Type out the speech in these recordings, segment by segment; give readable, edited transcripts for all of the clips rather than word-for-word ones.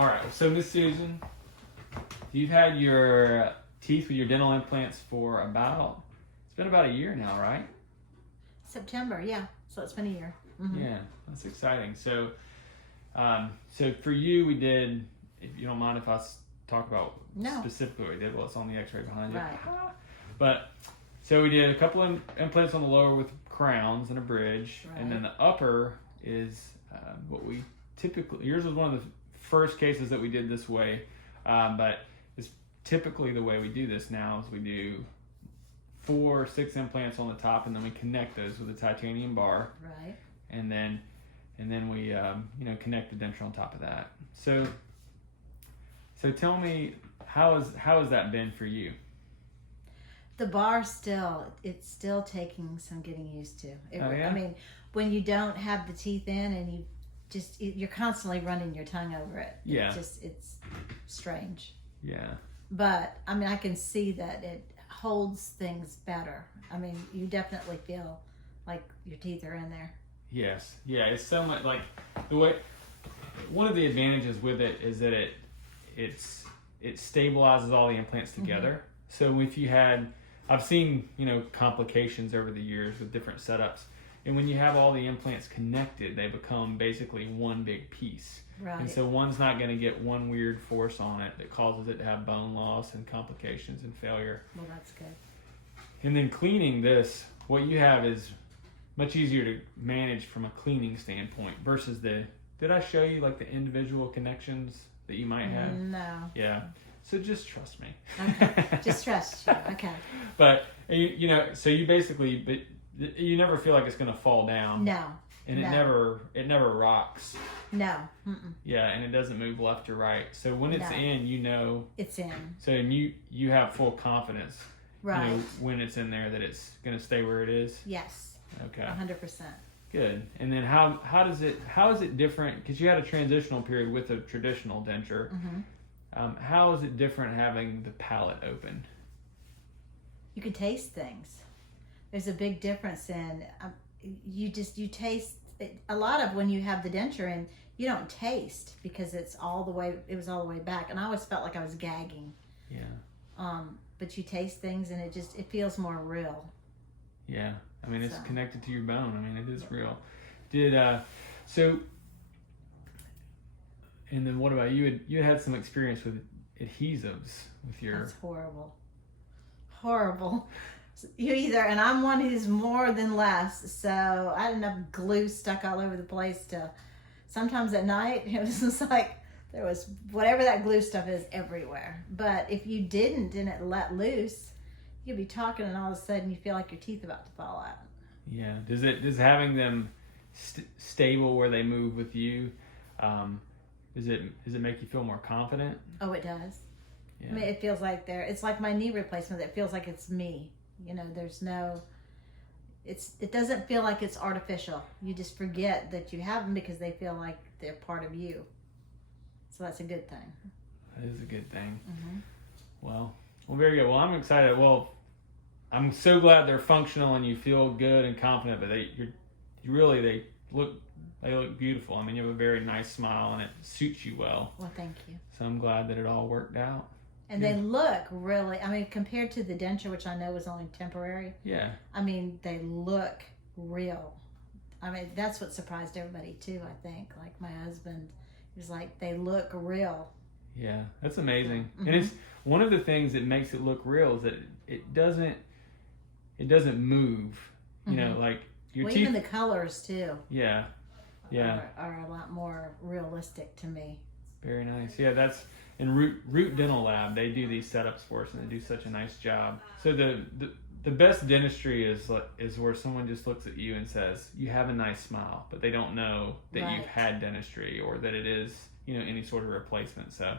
All right. So, Miss Susan, you've had your teeth with your dental implants for it's been about a year now, right? September, yeah. So it's been a year. Mm-hmm. Yeah, that's exciting. So, so for you, we did, if you don't mind if I talk about specifically what we did, well, it's on the x-ray behind you. Right. But, so we did a couple of implants on the lower with crowns and a bridge, Right. and then the upper is what we typically, yours was one of the first cases that we did this way, but it's typically the way we do this now is we do 4 or 6 implants on the top, and then we connect those with a titanium bar. Right. And then we connect the denture on top of that. So tell me, how has that been for you? The bar it's still taking some getting used to. Yeah? I mean, when you don't have the teeth in and you're constantly running your tongue over it. Yeah. It's strange. Yeah. But I mean, I can see that it holds things better. I mean, you definitely feel like your teeth are in there. Yes. Yeah. It's so much like the way. One of the advantages with it is that it stabilizes all the implants together. Mm-hmm. So if you had, I've seen complications over the years with different setups, and when you have all the implants connected, they become basically one big piece. Right. And so one's not going to get one weird force on it that causes it to have bone loss and complications and failure. Well, that's good. And then cleaning this, what you have is much easier to manage from a cleaning standpoint versus did I show you like the individual connections that you might have? No. Yeah. So just trust me. Okay. Just trust you. Okay. But so you basically, but you never feel like it's going to fall down. No. And it never rocks. No. Mm-mm. Yeah, and it doesn't move left or right. So when it's in, it's in. So you have full confidence. Right. When it's in there that it's going to stay where it is. Yes. Okay. 100%. Good. And then how is it different? Because you had a transitional period with a traditional denture. Mm-hmm. How is it different having the palate open? You can taste things. There's a big difference in you taste a lot of when you have the denture in. You don't taste because it was all the way back, and I always felt like I was gagging. Yeah. But you taste things, and it feels more real. Yeah. I mean, it's connected to your bone. I mean, it is real. And then what about you? You had some experience with adhesives with your. That's horrible. And I'm one who's more than less. So I had enough glue stuck all over the place to. Sometimes at night it was just like there was whatever that glue stuff is everywhere. But if you didn't and it let loose, you'd be talking and all of a sudden you feel like your teeth about to fall out. Yeah. Does having them stable where they move with you, does it make you feel more confident? Oh, it does. Yeah. I mean, it feels like it's like my knee replacement. It feels like it's me. There's no. It doesn't feel like it's artificial. You just forget that you have them because they feel like they're part of you. So that's a good thing. That is a good thing. Mm-hmm. Well, very good. Well, I'm excited. Well, I'm so glad they're functional and you feel good and confident. But they look beautiful. I mean, you have a very nice smile and it suits you well. Well, thank you. So I'm glad that it all worked out. And they look really, I mean, compared to the denture, which I know was only temporary. Yeah. I mean, they look real. I mean, that's what surprised everybody too, I think. Like my husband was like, they look real. Yeah, that's amazing. Mm-hmm. And it's one of the things that makes it look real is that it doesn't move. Mm-hmm. Like your teeth. Even the colors too. Yeah. Yeah. Are a lot more realistic to me. Very nice. Yeah, that's in Root Dental Lab. They do these setups for us, and they do such a nice job. So the best dentistry is where someone just looks at you and says, "You have a nice smile," but they don't know that you've had dentistry or that it is any sort of replacement. So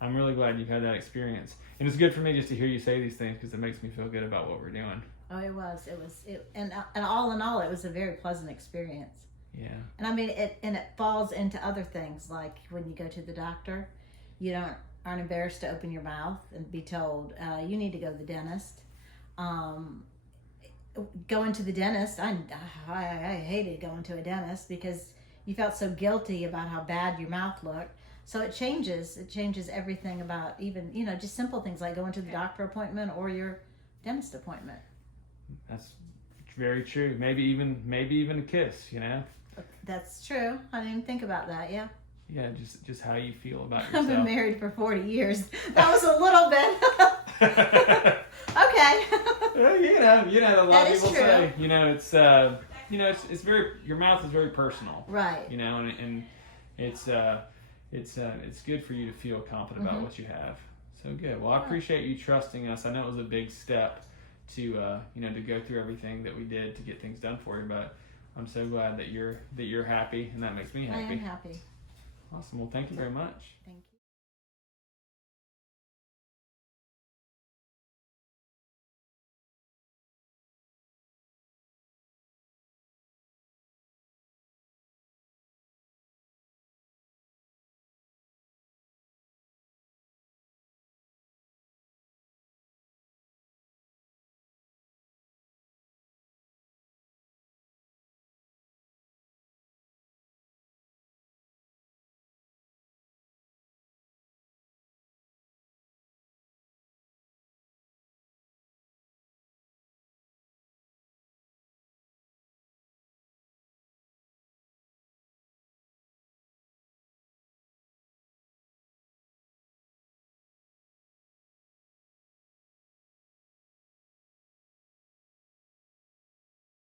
I'm really glad you've had that experience, and it's good for me just to hear you say these things because it makes me feel good about what we're doing. Oh, it was, and all in all, it was a very pleasant experience. Yeah. And I mean, it falls into other things, like when you go to the doctor, you aren't embarrassed to open your mouth and be told, you need to go to the dentist. Going to the dentist, I hated going to a dentist because you felt so guilty about how bad your mouth looked. So it changes everything about even, just simple things like going to the doctor appointment or your dentist appointment. That's very true. Maybe even a kiss, That's true. I didn't even think about that. Yeah. Yeah, just how you feel about yourself. I've been married for 40 years. That was a little bit. Okay. A lot That of is people true. say, it's very, your mouth is very personal. Right. And it's good for you to feel confident about what you have. So good. Well, I appreciate you trusting us. I know it was a big step to to go through everything that we did to get things done for you, but I'm so glad that you're happy, and that makes me happy. I am happy. Awesome. Well, thank you very much. Thank you.